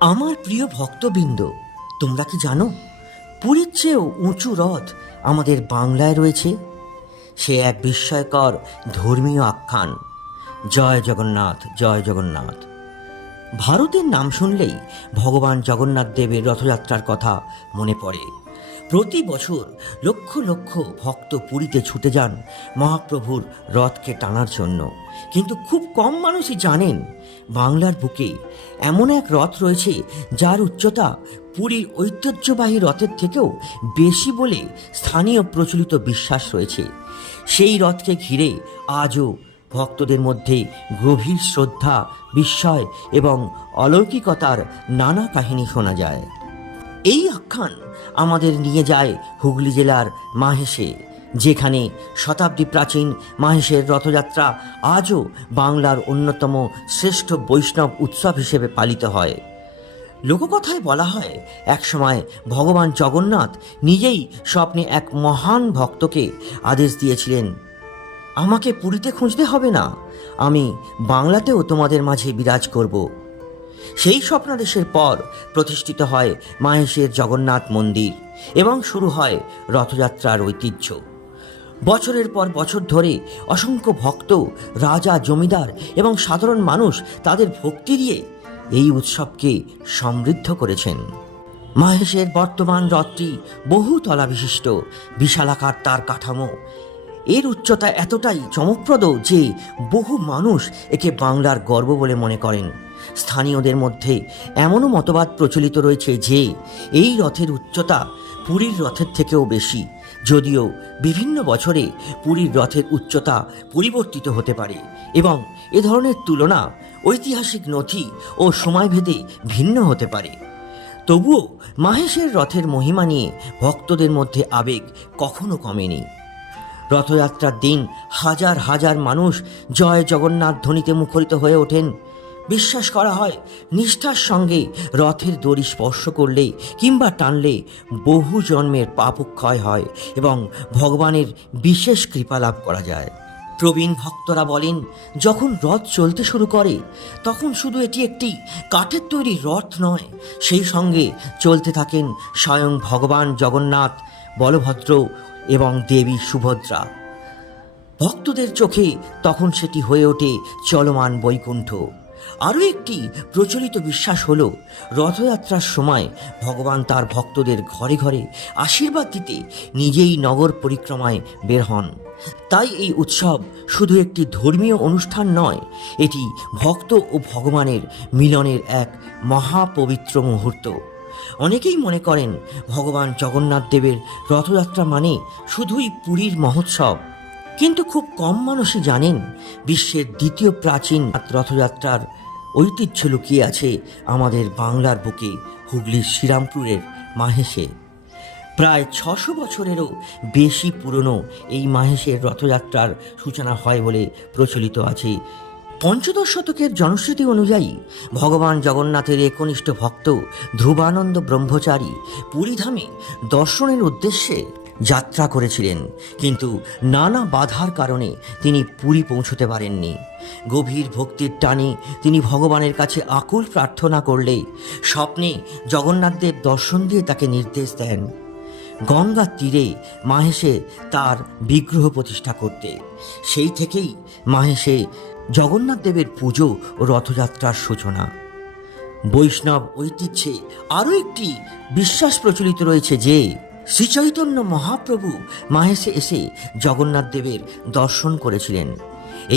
আমার প্রিয় ভক্তবৃন্দ, তোমরা কি জানো পুরীর চেয়েও উঁচু রথ আমাদের বাংলায় রয়েছে? সে এক বিস্ময়কর ধর্মীয় আখ্যান। জয় জগন্নাথ, জয় জগন্নাথ। ভারতের নাম শুনলেই ভগবান জগন্নাথ দেবের রথযাত্রার কথা মনে পড়ে। প্রতি বছর লক্ষ লক্ষ ভক্ত পুরীতে ছুটে যান মহাপ্রভুর রথকে টানার জন্য। কিন্তু খুব কম মানুষই জানেন বাংলার বুকে এমন এক রথ রয়েছে যার উচ্চতা পুরীর ঐতিহ্যবাহী রথের থেকেও বেশি বলে স্থানীয় প্রচলিত বিশ্বাস রয়েছে। সেই রথকে ঘিরে আজও ভক্তদের মধ্যে গভীর শ্রদ্ধা, বিস্ময় এবং অলৌকিকতার নানা কাহিনী শোনা যায়। এই আখ্যান আমাদের নিয়ে যায় হুগলি জেলার মাহেশে, যেখানে শতাব্দী প্রাচীন মাহেশের রথযাত্রা আজও বাংলার অন্যতম শ্রেষ্ঠ বৈষ্ণব উৎসব হিসেবে পালিত হয়। লোককথায় বলা হয়, একসময় ভগবান জগন্নাথ নিজেই স্বপ্নে এক মহান ভক্তকে আদেশ দিয়েছিলেন, আমাকে পুরীতে খুঁজতে হবে না, আমি বাংলাতেও তোমাদের মাঝে বিরাজ করব। সেই স্বপ্নাদেশের পর প্রতিষ্ঠিত হয় মাহেশের জগন্নাথ মন্দির এবং শুরু হয় রথযাত্রার ঐতিহ্য। বছরের পর বছর ধরে অসংখ্য ভক্ত, রাজা, জমিদার এবং সাধারণ মানুষ তাদের ভক্তি দিয়ে এই উৎসবকে সমৃদ্ধ করেছেন। মাহেশের বর্তমান রথটি বহু তলা বিশিষ্ট বিশালাকার তার কাঠামো। এর উচ্চতা এতটাই চমকপ্রদ যে বহু মানুষ একে বাংলার গর্ব বলে মনে করেন। স্থানীয়দের মধ্যে এমনও মতবাদ প্রচলিত রয়েছে যে এই রথের উচ্চতা পুরীর রথের থেকেও বেশি, যদিও বিভিন্ন বছরে পুরীর রথের উচ্চতা পরিবর্তিত হতে পারে এবং এ ধরনের তুলনা ঐতিহাসিক নথি ও সময়ভেদে ভিন্ন হতে পারে। তবুও মাহেশের রথের মহিমা নিয়ে ভক্তদের মধ্যে আবেগ কখনো কমেনি। রথযাত্রার দিন হাজার হাজার মানুষ জয় জগন্নাথ ধ্বনিতে মুখরিত হয়ে ওঠেন। বিশ্বাস করা হয়, নিষ্ঠার সঙ্গে রথের দড়ি স্পর্শ করলে কিংবা টানলে বহু জন্মের পাপক্ষয় হয় এবং ভগবানের বিশেষ কৃপা লাভ করা যায়। প্রবীণ ভক্তরা বলেন, যখন রথ চলতে শুরু করে তখন শুধু এটি একটি কাঠের তৈরি রথ নয়, সেই সঙ্গে চলতে থাকেন স্বয়ং ভগবান জগন্নাথ, বলভদ্র এবং দেবী সুভদ্রা। ভক্তদের চোখে তখন সেটি হয়ে ওঠে চলমান বৈকুণ্ঠ। আরও একটি প্রচলিত বিশ্বাস হল, রথযাত্রার সময় ভগবান তার ভক্তদের ঘরে ঘরে আশীর্বাদ দিতে নিজেই নগর পরিক্রমায় বের হন। তাই এই উৎসব শুধু একটি ধর্মীয় অনুষ্ঠান নয়, এটি ভক্ত ও ভগবানের মিলনের এক মহাপবিত্র মুহূর্ত। অনেকেই মনে করেন ভগবান জগন্নাথ দেবের রথযাত্রা মানে শুধুই পুরীর মহোৎসব, কিন্তু খুব কম মানুষই জানেন বিশ্বের দ্বিতীয় প্রাচীন রথযাত্রার ঐতিহ্য লুকিয়ে আছে আমাদের বাংলার বুকে হুগলির শ্রীরামপুরের মাহেশে। প্রায় 600 বছরেরও বেশি পুরনো এই মাহেশের রথযাত্রার সূচনা হয় বলে প্রচলিত আছে। পঞ্চদশ শতকের জনশ্রুতি অনুযায়ী ভগবান জগন্নাথের একনিষ্ঠ ভক্ত ধ্রুবানন্দ ব্রহ্মচারী পুরীধামে দর্শনের উদ্দেশ্যে যাত্রা করেছিলেন, কিন্তু নানা বাধার কারণে তিনি পুরী পৌঁছতে পারেননি। গভীর ভক্তির টানে তিনি ভগবানের কাছে আকুল প্রার্থনা করলে স্বপ্নে জগন্নাথদেব দর্শন দিয়ে তাকে নির্দেশ দেন গঙ্গার তীরে মাহেশে তার বিগ্রহ প্রতিষ্ঠা করতে। সেই থেকেই মাহেশে জগন্নাথ দেবের পুজো ও রথযাত্রার সূচনা। বৈষ্ণব ঐতিহ্যে আরও একটি বিশ্বাস প্রচলিত রয়েছে যে শ্রীচৈতন্য মহাপ্রভু মাহেশে এসে জগন্নাথ দেবের দর্শন করেছিলেন।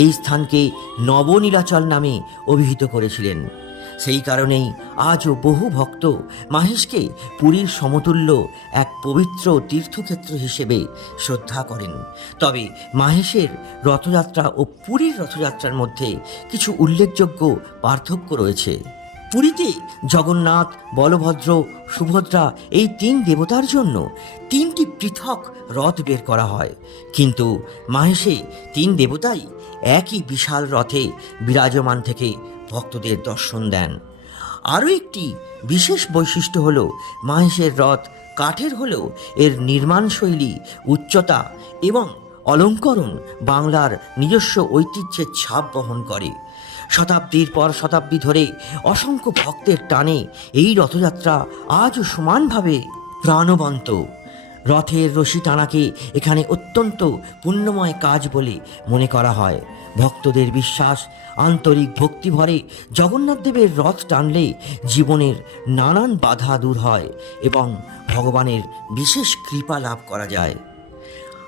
এই স্থানকে নবনীলাচল নামে অভিহিত করেছিলেন। সেই কারণেই আজও বহু ভক্ত মাহেশকে পুরীর সমতুল্য এক পবিত্র তীর্থক্ষেত্র হিসেবে শ্রদ্ধা করেন। তবে মাহেশের রথযাত্রা ও পুরীর রথযাত্রার মধ্যে কিছু উল্লেখযোগ্য পার্থক্য রয়েছে। পুরীতে জগন্নাথ, বলভদ্র, সুভদ্রা এই 3 দেবতার জন্য 3টি পৃথক রথ বের করা হয়, কিন্তু মাহেশে 3 দেবতাই একই বিশাল রথে বিরাজমান থেকে ভক্তদের দর্শন দেন। আরও একটি বিশেষ বৈশিষ্ট্য হল, মাহেশের রথ কাঠের হলেও এর নির্মাণশৈলী, উচ্চতা এবং অলঙ্করণ বাংলার নিজস্ব ঐতিহ্যের ছাপ বহন করে। শতাব্দীর পর শতাব্দী ধরে অসংখ্য ভক্তের টানে এই রথযাত্রা আজও সমানভাবে প্রাণবন্ত। রথের রশি টানাকে এখানে অত্যন্ত পুণ্যময় কাজ বলে মনে করা হয়। ভক্তদের বিশ্বাস, আন্তরিক ভক্তিভরে জগন্নাথদেবের রথ টানলে জীবনের নানান বাধা দূর হয় এবং ভগবানের বিশেষ কৃপা লাভ করা যায়।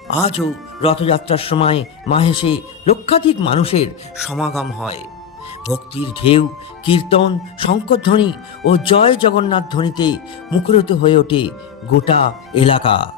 আজও রথযাত্রার সময় মাহেশে লক্ষাধিক মানুষের সমাগম হয়। ভক্তির ঢেউ, কীর্তন, শঙ্খধ্বনি ও জয় জগন্নাথ ধ্বনিতে মুখরিত হয়ে ওঠে গোটা এলাকা।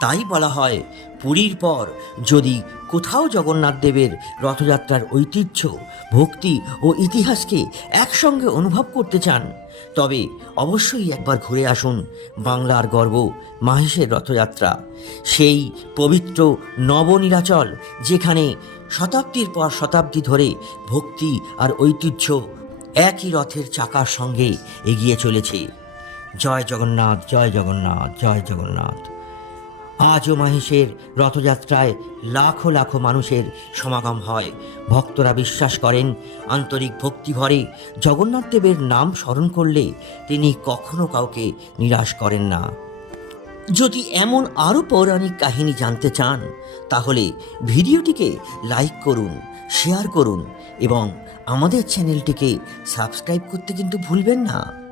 তাই বলা হয়, পুরীর পর যদি কোথাও জগন্নাথ দেবের রথযাত্রার ঐতিহ্য, ভক্তি ও ইতিহাসকে একসঙ্গে অনুভব করতে চান, তবে অবশ্যই একবার ঘুরে আসুন বাংলার গর্ব মাহেশের রথযাত্রা। সেই পবিত্র নবনীলাচল, যেখানে শতাব্দীর পর শতাব্দী ধরে ভক্তি আর ঐতিহ্য একই রথের চাকার সঙ্গে এগিয়ে চলেছে। জয় জগন্নাথ, জয় জগন্নাথ, জয় জগন্নাথ। আজও মাহেশের রথযাত্রায় লাখো লাখো মানুষের সমাগম হয়। ভক্তরা বিশ্বাস করেন, আন্তরিক ভক্তিভরে জগন্নাথ দেবের নাম স্মরণ করলে তিনি কখনো কাউকে নিরাশ করেন না। যদি এমন আরও পৌরাণিক কাহিনী জানতে চান, তাহলে ভিডিওটিকে লাইক করুন, শেয়ার করুন এবং আমাদের চ্যানেলটিকে সাবস্ক্রাইব করতে কিন্তু ভুলবেন না।